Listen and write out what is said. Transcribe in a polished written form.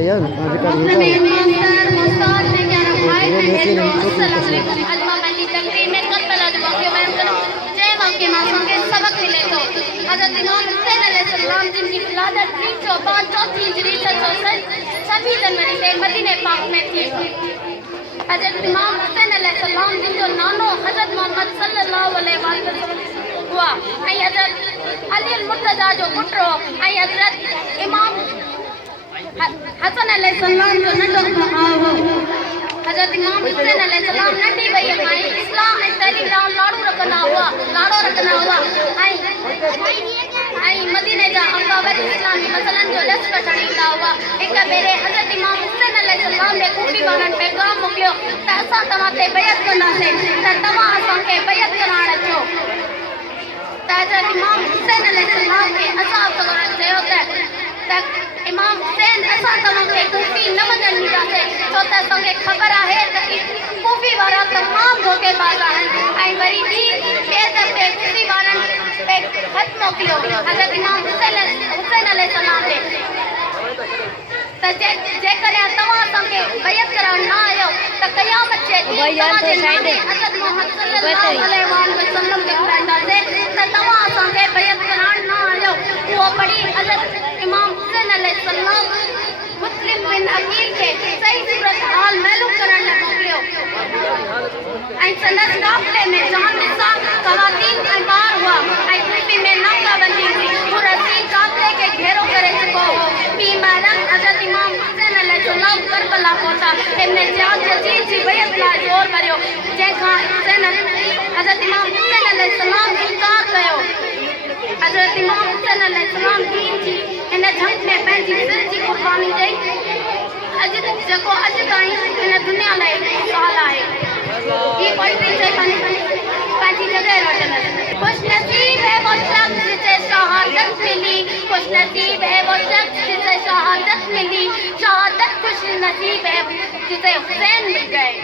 तैयार ना आज का मुस्तद मुस्ताद ने क्या भाई बहनों अस्सलाम वालेकुम। अजमा बंदी तकरीर में करबला जो वाक़या बयान करूं जय वाक़या मासूम के सबक मिले तो हज़रत इमाम हुसैन अलैहिस्सलाम जिनकी विलादत 364 हिजरी 26 जनवरी से मदीने पाक में थी। हज़रत इमाम हुसैन अलैहिस्सलाम जिनको नानो हज़रत मोहम्मद सल्लल्लाहु अलैहि वसल्लम हुआ ऐं हज़रत अली मुर्तज़ा जो पुटो ऐं हज़रत इमाम हसन अलैहिस्सलाम जो नंढो भाउ हो। हज़रत इमाम हुसैन अलैहिस्सलाम नंढी वई में इस्लाम ऐं तइलीम लाड़ो रखंदा हुआ ऐं मदीने जा अकाबर इस्लामी मसलन जो दस कढणींदा हुआ। हिक भेरे हज़रत इमाम हुसैन अलैहिस्सलाम ने कूफी वारनि पैगाम मोकिलियो त असां तव्हां ते बैत कंदासीं त तव्हां असांखे बैत कराइण अचो। त हज़रत इमाम हुसैन अलैहिस्सलाम खे असाब वग़ैरह चयो त इमाम हुसैन असां तव्हांखे कूफी न वञण ॾींदासीं छो त असांखे ख़बर आहे त कूफी वारा तमामु धोखेबाज़ आहिनि ऐं वरी ॿिए दफ़े कूफी वारनि ख़त मोकिलियो हज़रत इमाम हुसैन अलैहिस्सलाम ते त जेकॾहिं तव्हां असांखे बैत कराइण न आहियो त क़यामत जे ॾींहुं तव्हांजे नाले हज़रत मोहम्मद सल्लल्लाहु अलैहि वसल्लम खे ॿुधाईंदासीं त तव्हां असांखे बैत कराइण न आहियो। उहो पढ़ी हज़रत इमाम हुसैन अलैहिस्सलाम मुस्लिम बिन अकील के सही सूरत हाल मालूम करण लाइ मोकिलियो ऐं संदसि काफ़िले में जान निसा ख़वातीन ऐं ॿार हुआ ऐं कूफी में नाकाबंदी हुई। हू रसीद काफ़िले खे घेरो करे चुको हो। ॿी महिरम हज़रत इमाम हुसैन अलैहिस्सलाम करबला पहुता। इब्न ज़ियाद यज़ीद जी बैत लाइ ज़ोर भरियो जंहिंखां हज़रत इमाम हुसैन अलैहिस्सलाम इनकार कयो। हज़रत इमाम हुसैन अलैहिस्सलाम दीन जी इन जंग में पंहिंजी सिर जी कुर्बानी ॾेई जेको अॼु ताईं हिन दुनिया लाइ सुवाल आहे। ये पोइट्री से पंहिंजी जगह वठंदसि। खुश नसीब है वो शख्स जिसे शहादत मिली, खुश नसीब है वो शख्स जिसे शहादत मिली, शहादत खुश नसीब है जिसे हुसैन मिल गए।